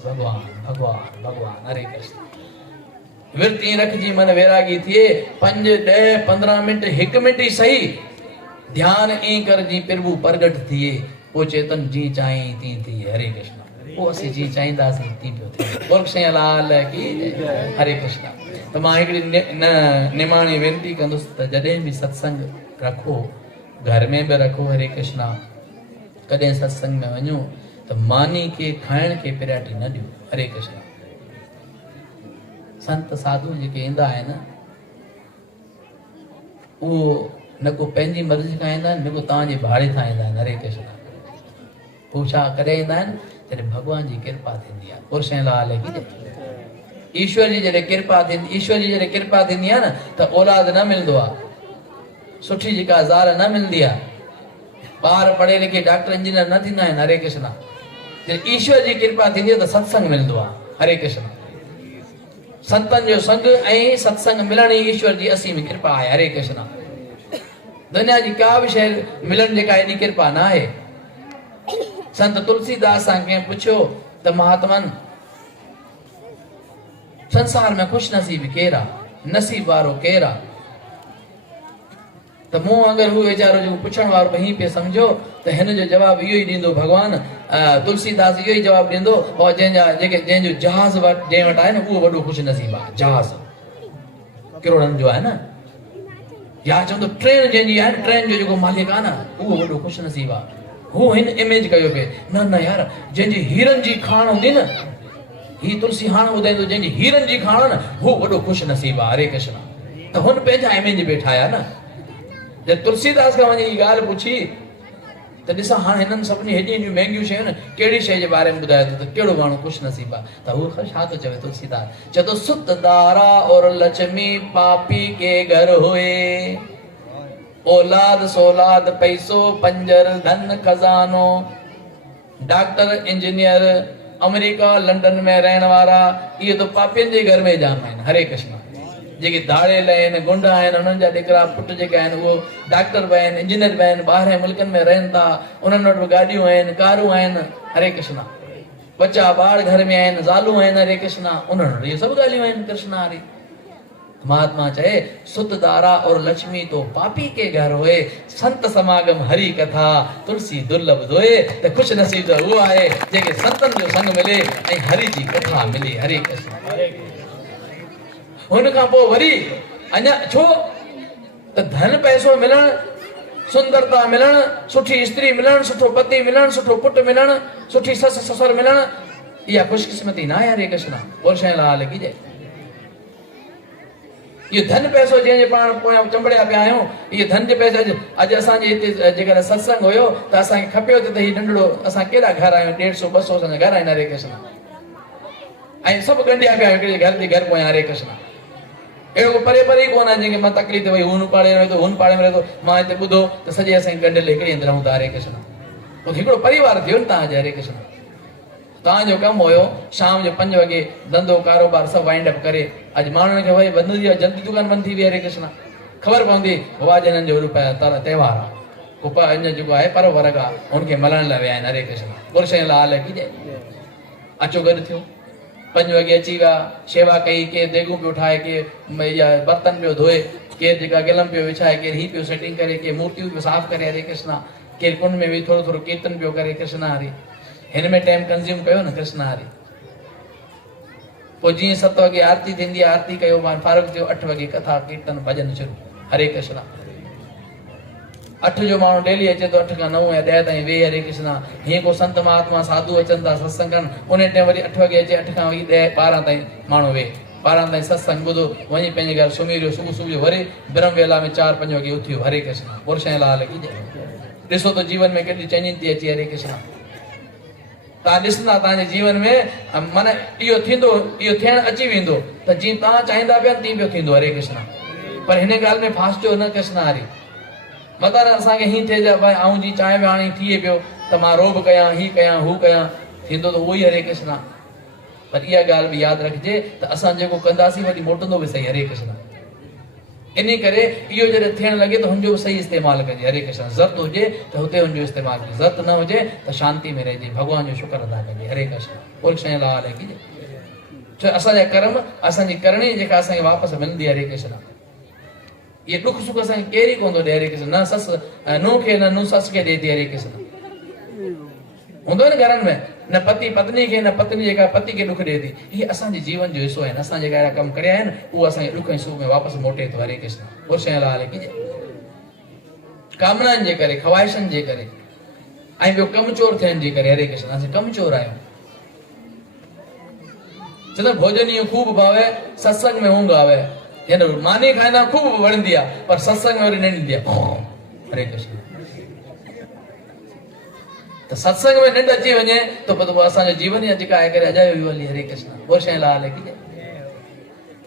भगवान भगवान भगवान हरे कृष्ण। विरती रख जी मन वैरागी थिए 5 10 15 मिनट 1 मिनट ही सही ध्यान ई कर जी प्रभु प्रगट थिए वो चेतन जी चाहे ती थी। हरे कृष्ण। वो असी जी चाहींदा सी ती पियो थे। बोल साईं लाल की हरे कृष्ण। तो मां हिकड़ी निमाणी वेनती कंदुस त जॾहिं भी सत्संग रखो घर में भी रखो हरे कृष्णा कदे सत्संग में वञो तो मानी के खाइण के पिराटी न दियो। हरे कृष्णा। संत साधु जेके ईंदा आहिनि उहो न को पंहिंजी मर्ज़ी खाईंदा आहिनि न को तव्हांजे भाड़े खां ईंदा आहिनि। हरे कृष्ण। हू छा करे ईंदा आहिनि जॾहिं भॻवान जी कृपा थींदी आहे। पुरुष ऐं लाल की ईश्वर जी जॾहिं कृपा थींदी ईश्वर जी जॾहिं कृपा थींदी आहे न त औलाद न मिलंदो आहे। सुठी जेका ज़ाल न मिलंदी आहे। ॿार पढ़े लिखे डॉक्टर इंजीनियर न थींदा आहिनि। हरे कृष्ण। जॾहिं ईश्वर जी कृपा थींदी आहे त सत्संग मिलंदो आहे। हरे कृष्ण। संतनि जो संग ऐं सत्संग मिलण ई ईश्वर जी असीम कृपा आहे। हरे कृष्ण। दुनिया जी का भी शय मिलन जेका एडी कृपा ना है। संत तुलसीदास सां के पूछो त महात्मन संसार में खुश नसीब केरा नसीब वारो केरा त मु अगर हु वेचारो जो पुछण वारो ही पे समझो त हिन जो जवाब इहो ही दींदो भगवान तुलसीदास इहो ही जवाब दींदो और जें जो जहाज जे वट आहे न वो वडो खुश नसीब आहे। जहाज करोड़न जो आहे न या चवंदो ट्रेन जंहिंजी आहे न ट्रेन जो जेको मालिक आहे न उहो वॾो खुश नसीब आहे। हू हिन इमेज कयो पे न न यार जंहिंजी हीरनि जी खाण हूंदी न ही तुलसी हाणे ॿुधाईंदो जंहिंजी हीरनि जी खाण न हू वॾो खुश नसीब आहे। हरे कृष्ण। त हुन पंहिंजा इमेज पे ठाहिया न। जब तुलसीदास खां वञी ॻाल्हि पुछी त ॾिसां हाणे हिननि सभिनी हेॾी हेॾियूं महांगियूं शयूं न कहिड़ी शइ जे बारे में ॿुधाए थो त कहिड़ो माण्हू ख़ुशि नसीब आहे। त हू छा थो चवे तुलसीदास चए थो सुत दारा और लक्ष्मी पापी के घर हुए औलाद सौलाद पैसो पंजर धन खजानो डॉक्टर इंजीनियर अमेरिका लंडन में रहण वारा ये तो पापियन जे घर में जाम आहिनि। हरे कृष्ण। जेके दाड़ेल आहिनि गुंड आहिनि उन्हनि जा ॾिकरा पुट जेके आहिनि उहो डॉक्टर बि आहिनि इंजीनियर बि आहिनि ॿाहिरि मुल्कनि में रहनि था उन्हनि वटि बि गाॾियूं आहिनि कारूं आहिनि। हरे कृष्ण। बच्चा ॿार घर में आहिनि ज़ालूं आहिनि। हरे कृष्ण। उन्हनि वटि इहे सभु ॻाल्हियूं आहिनि। कृष्ण हरे। महात्मा चए सुत दारा और लक्ष्मी तो पापी के घर हुए संत समागम हरि कथा तुलसी दुर्लभ धोए त खुश नसीब त उहो आहे जेके संतनि जो संग मिले ऐं हरि जी कथा मिले। हरे कृष्ण। हुन खां पोइ वरी अञा छो त धन पैसो मिलण सुंदरता मिलण सुठी स्त्री मिलण सुठो पति मिलण सुठो पुट मिलण सुठी ससु ससुर मिलण इहा खुशकिस्मती न आहे। हरे कृष्ण। पुरुष लाल की जय। ये धन पैसो जंहिंजे पाण पोयां चंबड़िया पिया आहियूं इहे धन जे पैसे अॼु असांजे हिते जेकॾहिं सत्संग हुयो त असांखे खपेव त ही नंढड़ो असां केॾा घर आहियूं 150 200 असांजा घर आहिनि। हरे कृष्ण। ऐं सभु गंढिया पिया हिकिड़े घर जे घर पोयां। हरे कृष्ण। अहिड़ो परे परे ई कोन आहे जंहिंखे मां तकलीफ़ भई हुन पाड़े में रहे थो हुन पाड़े में रहे थो मां हिते ॿुधो त सॼे असांखे गंढियल हिकिड़े हंधि रहूं था। हरे कृष्ण। पोइ हिकिड़ो परिवार थियो न तव्हांजे। हरे कृष्ण। तव्हांजो कमु हुयो शाम जो 5 वॻे धंधो कारोबार सभु वाइंड अप करे अॼु माण्हुनि खे भई बंदि थी वियो जल्दी दुकान बंदि थी वई। हरे कृष्ण। ख़बर पवंदी वाज हिननि जो त्योहार आहे को अञा जेको आहे पर्व वर्ग आहे हुनखे मल्हाइण लाइ विया आहिनि। हरे कृष्ण। पुरुष लाल की जय। अचो गॾु थियो 5 वॻे अची विया शेवा कई के देगूं पियो ठाहे के या बर्तन पियो धोए केरु जेका गिलम पियो विछाए केरु ही पियो सेटिंग करे के मूर्तियूं पियो साफ़ करे। हरे कृष्ण। केरु कुंड में बि थोरो थोरो कीर्तन पियो करे। कृष्ण हरे। हिन में टाइम कंज़्यूम कयो न। कृष्ण हरे। पोइ जीअं 7 वॻे आरती थींदी आहे आरती कयो मां फारूक थियो 8 वॻे कथा कीर्तन भॼन शुरू। हरे कृष्ण। 8 जो माण्हू डेली अचे थो 8 खां 9 या 10 ताईं वेही। हरे कृष्ण। हीअं को संत महात्मा साधू अचनि था सत्संग कनि उन टाइम वरी 8 वॻे अचे 8 खां वरी 10 12 ताईं माण्हू वेहे 12 ताईं सत्संग ॿुधो वञी पंहिंजे घर सुम्ही रहियो सुबुह जो वरी ब्रह्म वेला में 4 5 वॻे उथियो। हरे कृष्ण। पुरुष लाल की जय। ॾिसो त जीवन में केॾी चेंजिंग थी अचे। हरे कृष्ण। तव्हां ॾिसंदा तव्हांजे जीवन में माना इहो थींदो इहो थियणु अची वेंदो त जीअं तव्हां चाहींदा पिया तीअं पियो थींदो। हरे कृष्ण। पर हिन ॻाल्हि में फासिजो न। कृष्ण हरे। मतिलबु असांखे हीअं थिए भई ऐं जीअं चाहे पियो हाणे थिए पियो त मां रोब कयां ही कयां हू कयां थींदो त उहो ई। हरे कृष्ण। पर इहा ॻाल्हि बि यादि रखिजे त असां जेको कंदासीं वरी मोटंदो बि सही। हरे कृष्ण। इन करे इहो जॾहिं थियण लॻे त हुनजो सही इस्तेमालु कजे। हरे कृष्ण। ज़रूरत हुजे त हुते हुनजो इस्तेमालु कजे, ज़रूरत न हुजे त शांति में रहिजे, भॻवान जो शुक्र अदा कजे। हरे कृष्ण। और शइ लाल की छो असांजा कर्म, असांजी करणी जेका असांखे वापसि मिलंदी आहे। हरे कृष्ण। ये दुख सुख असांखे केरु ई कोन थो ॾिए। हरे कृष्ण। न ससु नूंहं खे, न नूंहं ससु खे ॾिए थी। हरे कृष्ण। हूंदो न घरनि में, न पति पत्नी खे, न पत्नी जेका पति खे दुख ॾिए थी। इहे असांजे जीवन जो हिसो आहिनि। असां जेका अहिड़ा कम करिया आहिनि उहो असांखे दुख ऐं सुख में वापसि मोटे थो। हरे कृष्ण। और शइ लाल की कामनाउनि जे करे, ख़्वाहिशनि जे करे, ऐं ॿियो कमचोर थियण जे करे। हरे कृष्ण। असां कमचोर आहियूं। चवंदा भोजन इहो खूब भावे, सत्संग में ऊंघ आवे। यानी मानी खाईंदा खूब वणंदी आहे, पर सत्संग में वरी न ईंदी आहे। हरे कृष्ण। तो सत्संग में निंड अची वञे तो असांजो जीवन ई जेका आहे करे अजायो वियो हली। हरे कृष्ण। और शइ लाल की